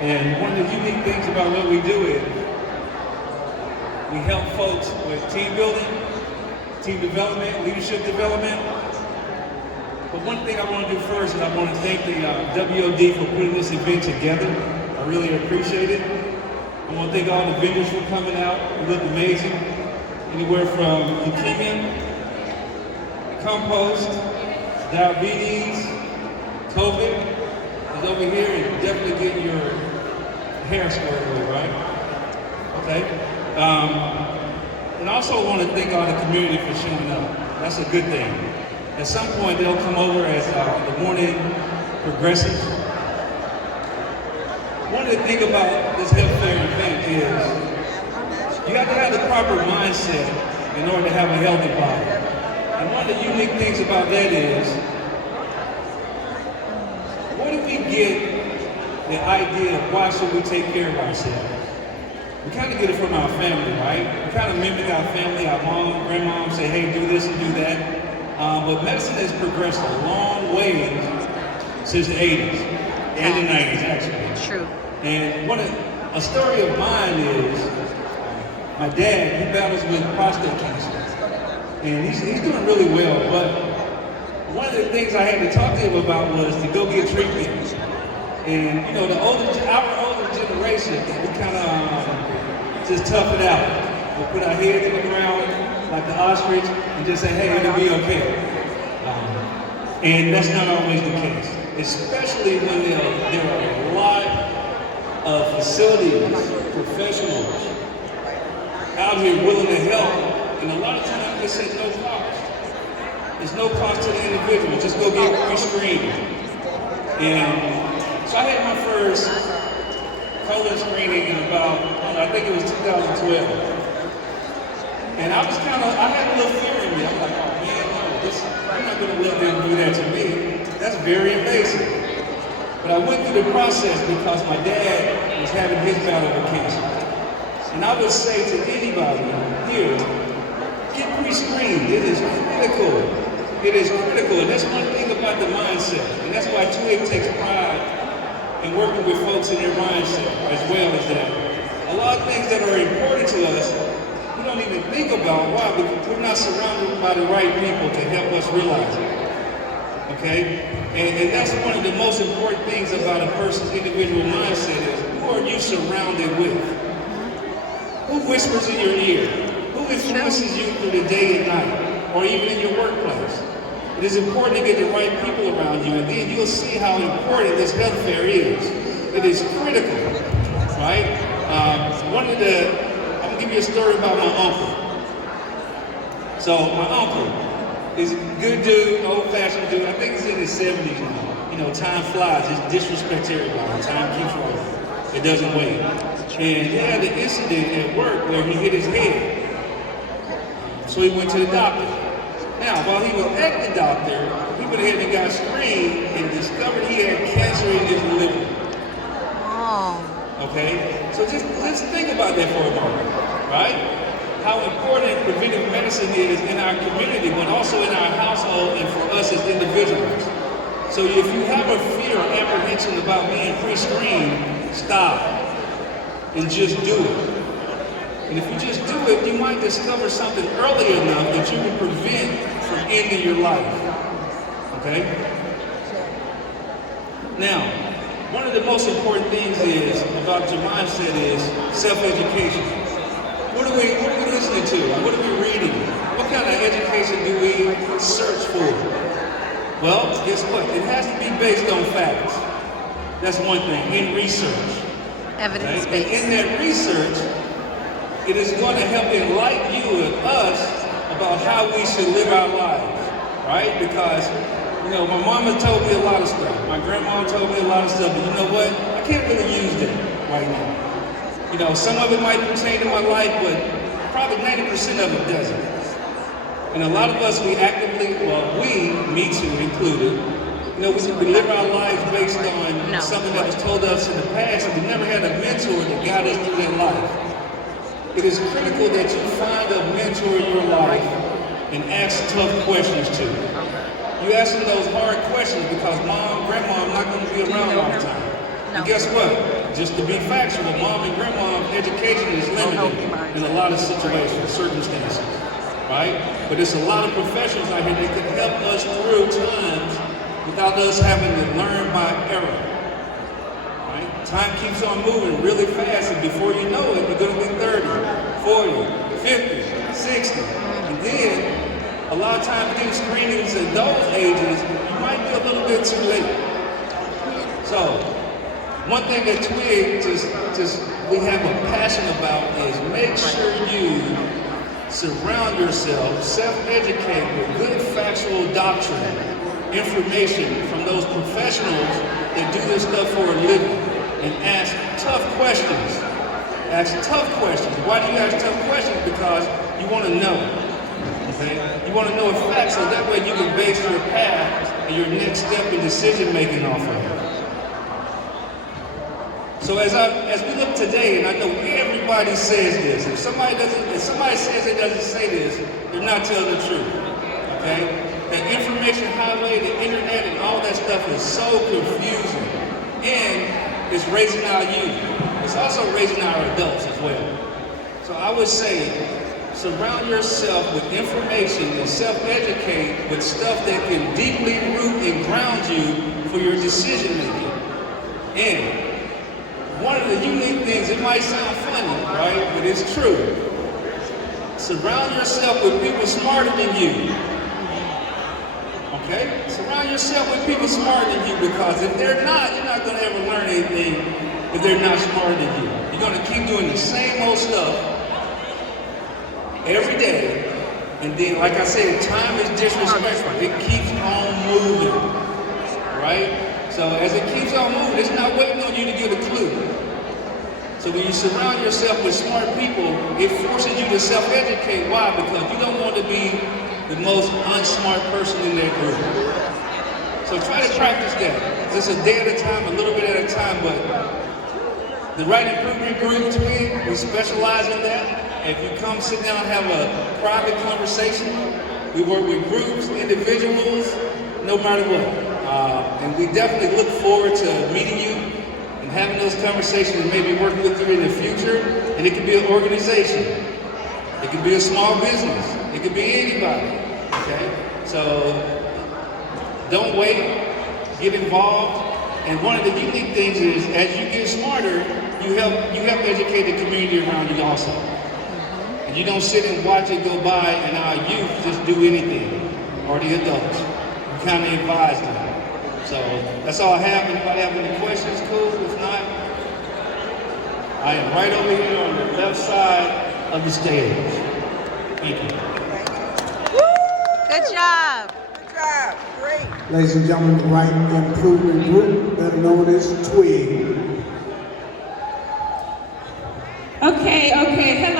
And one of the unique things about what we do is we help folks with team building, team development, leadership development. But one thing I want to do first is I want to thank the WOD for putting this event together. I really appreciate it. I want to thank all the vendors for coming out. You look amazing. Anywhere from leukemia, compost, diabetes, COVID, is over here and definitely getting your hair squared away, right? Okay. And also want to thank all the community for showing up. That's a good thing. At some point, they'll come over as the morning progresses. One of the things about this health fair event is you have to have the proper mindset in order to have a healthy body. And one of the unique things about that is, where do we get the idea of why should we take care of ourselves? We kind of get it from our family, right? We kind of mimic our family, our mom, grandmom say, hey, do this and do that. But medicine has progressed a long way since the 80s, and the 90s actually. True. And a story of mine is, my dad, he battles with prostate cancer. And he's doing really well, but one of the things I had to talk to him about was to go get treatment. And you know, our older generation, we kind of just tough it out. We put our heads in the ground like the ostrich and just say, hey, it'll be okay. And that's not always the case, especially when there are a lot of facilities, professionals out here willing to help. And a lot of times they say no cost. There's no cost to the individual. Just go get pre-screened. And so I had my first colon screening in about, I think it was 2012. And I had a little fear in me. I'm like, oh man, no, I'm not gonna let them do that to me. That's very invasive. But I went through the process because my dad was having his battle with cancer. And I would say to anybody here, get pre-screened. It is critical. It is critical. And that's one thing about the mindset. And that's why 2A takes pride in working with folks in their mindset as well as that. A lot of things that are important to us, we don't even think about. Why? Because we're not surrounded by the right people to help us realize it. Okay? And that's one of the most important things about a person's individual mindset is, who are you surrounded with? Who whispers in your ear? Who influences you through the day and night, or even in your workplace? It is important to get the right people around you, and then you'll see how important this health fair is. It is critical, right? I'm gonna give you a story about my uncle. So my uncle is a good dude, old-fashioned dude. I think he's in his 70s now. You know, time flies. Just disrespect everybody. Time keeps rolling. It doesn't wait. And he had an incident at work where he hit his head. So he went to the doctor. Now, while he was at the doctor, he went ahead and got screened and discovered he had cancer in his liver. Oh. Okay? So just think about that for a moment, right? How important preventive medicine is in our community, but also in our household and for us as individuals. So if you have a fear or apprehension about being pre-screened, stop and just do it. And if you just do it, you might discover something early enough that you can prevent from ending your life. Okay? Now, one of the most important things about your mindset is self-education. What are we listening to? What are we reading? What kind of education do we search for? Well, guess what? It has to be based on facts. That's one thing, in research. Evidence-based. Right? And in that research, it is going to help enlighten you and us about how we should live our lives, right? Because, you know, my mama told me a lot of stuff. My grandma told me a lot of stuff, but you know what? I can't really use that right now. You know, some of it might pertain to my life, but probably 90% of it doesn't. And a lot of us, me too included, you know, we live our lives based on something that was told us in the past, and we never had a mentor that got us through that life. It is critical that you find a mentor in your life and ask tough questions to. You ask them those hard questions because mom, grandma, I'm not going to be around all the time. And guess what? just to be factual, mom and grandma education is limited in a lot of situations, circumstances, right? But there's a lot of professionals out here that can help us through times without us having to learn by error, right? Time keeps on moving really fast, and before you know it, you're going to be 30, 40, 50, 60, and then a lot of times getting screenings at those ages, you might be a little bit too late. So, one thing that Twig we have a passion about is make sure you surround yourself, self-educate with good factual doctrine, information from those professionals that do this stuff for a living, and ask tough questions. Ask tough questions. Why do you ask tough questions? Because you want to know. Okay? You want to know a fact so that way you can base your path and your next step in decision making off of it. So as we look today, and I know everybody says this, if somebody says it doesn't say this, they're not telling the truth. Okay? The information highway, the internet, and all that stuff is so confusing. And it's raising our youth. It's also raising our adults as well. So I would say, surround yourself with information and self-educate with stuff that can deeply root and ground you for your decision making. And one of the unique things, it might sound funny, right? But it's true. Surround yourself with people smarter than you. Okay? Surround yourself with people smarter than you, because if they're not, you're not going to ever learn anything if they're not smarter than you. You're going to keep doing the same old stuff every day, and then, like I said, time is disrespectful. It keeps on moving, right? So as it keeps on moving, it's not waiting on you to get a clue. So when you surround yourself with smart people, it forces you to self-educate. Why? Because you don't want to be the most unsmart person in their group. So try to practice that. Just a day at a time, a little bit at a time, but the Right Improvement Group, Twig, we specialize in that. If you come sit down and have a private conversation, we work with groups, individuals, no matter what. And we definitely look forward to meeting you and having those conversations and maybe working with you in the future. And it could be an organization. It could be a small business. It could be anybody. Okay? So don't wait. Get involved. And one of the unique things is, as you get smarter, you help educate the community around you also. And you don't sit and watch it go by and our youth just do anything, or the adults. We kind of advise them. So that's all I have. Anybody have any questions? Cool. If not, I am right over here on the left side of the stage. Thank you. Good job. Good job. Great. Ladies and gentlemen, the Right Improvement Group, better known as Twig. Okay, hello.